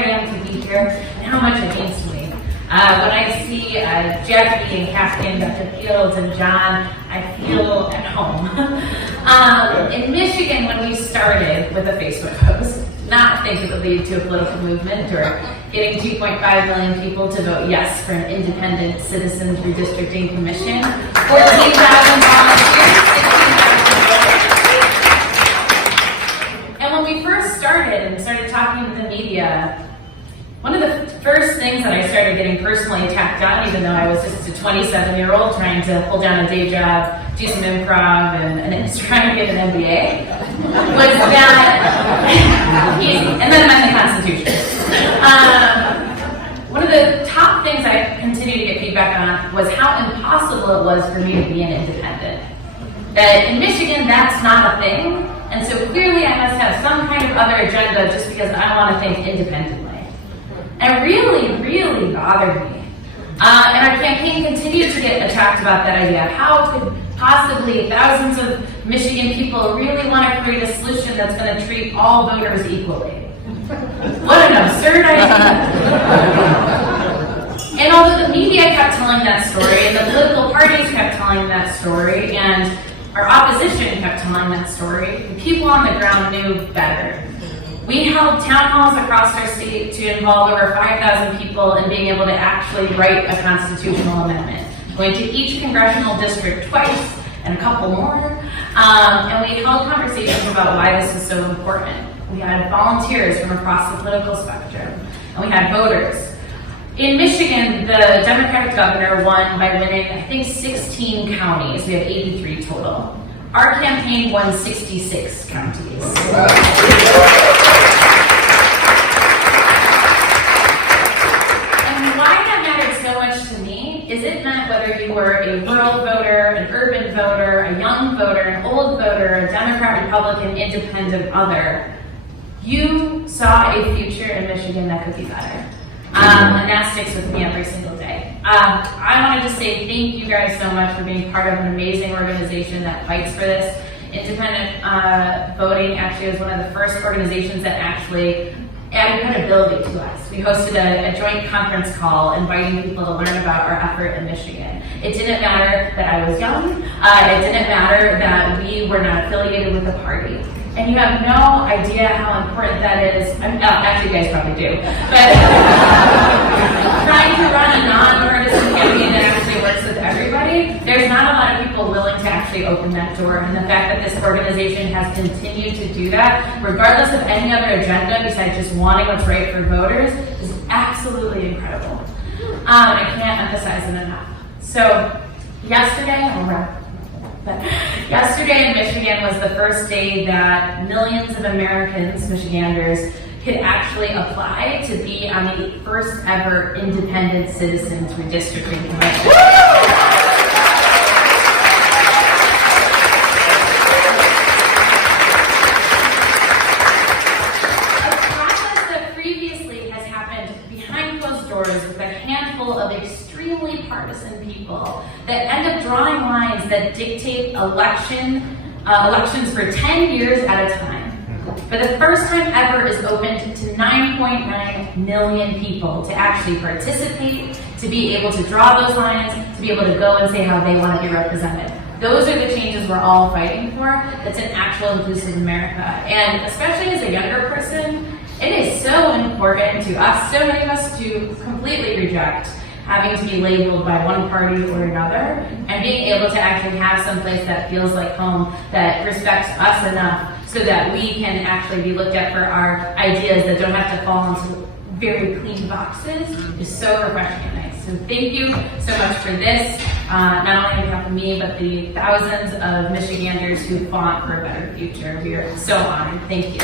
I am to be here and how much it means to me. When I see Jackie and Kathy and Dr. Fields and John, I feel at home. In Michigan, when we started with a Facebook post, not think it would lead to a political movement or getting 2.5 million people to vote yes for an independent citizens redistricting commission, 14,000 volunteers, 16,000 voters. And when we first started talking to the media, one of the first things that I started getting personally attacked on, even though I was just a 27-year-old trying to hold down a day job, do some improv, and trying to get an MBA, was that, and then I'm in the Constitution. One of the top things I continue to get feedback on was how impossible it was for me to be an independent. That in Michigan, that's not a thing, and so clearly I must have some kind of other agenda just because I want to think independently. And it really, really bothered me. And our campaign continued to get attacked about that idea. How could possibly thousands of Michigan people really want to create a solution that's going to treat all voters equally? What an absurd idea. And although the media kept telling that story, and the political parties kept telling that story, and our opposition kept telling that story, the people on the ground knew better. We held town halls across our state to involve over 5,000 people in being able to actually write a constitutional amendment. Going to each congressional district twice and a couple more. And we held conversations about why this was so important. We had volunteers from across the political spectrum, and we had voters. In Michigan, the Democratic governor won by winning, I think, 16 counties. We have 83 total. Our campaign won 66 counties. Is it meant whether you were a rural voter, an urban voter, a young voter, an old voter, a Democrat, Republican, independent, other, you saw a future in Michigan that could be better. And that sticks with me every single day. I wanted to say thank you guys so much for being part of an amazing organization that fights for this. Independent voting actually was one of the first organizations that actually added credibility to us. We hosted a joint conference call inviting people to learn about our effort in Michigan. It didn't matter that I was young. It didn't matter that we were not affiliated with a party. And you have no idea how important that is. Actually, you guys probably do. But trying to run a nonpartisan campaign that actually works with everybody, there's not a lot of people willing to actually open that door. And the fact that this organization has continued to do that, regardless of any other agenda besides just wanting what's right for voters, is absolutely incredible. I can't emphasize it enough. So yesterday, yesterday in Michigan was the first day that millions of Americans, Michiganders, could actually apply to be on the first ever independent citizens redistricting commission. A process that previously has happened behind closed doors with a handful of extremely partisan people that end up drawing lines that dictate elections for 10 years at a time. For the first time ever is opened to 9.9 million people to actually participate, to be able to draw those lines, to be able to go and say how they want to be represented. Those are the changes we're all fighting for. That's an actual inclusive America. And especially as a younger person, it is so important to us, so many of us, to completely reject having to be labeled by one party or another, and being able to actually have someplace that feels like home, that respects us enough so that we can actually be looked at for our ideas that don't have to fall into very clean boxes, is so refreshing and nice. So thank you so much for this, not only on behalf of me, but the thousands of Michiganders who fought for a better future. We are so honored. Thank you.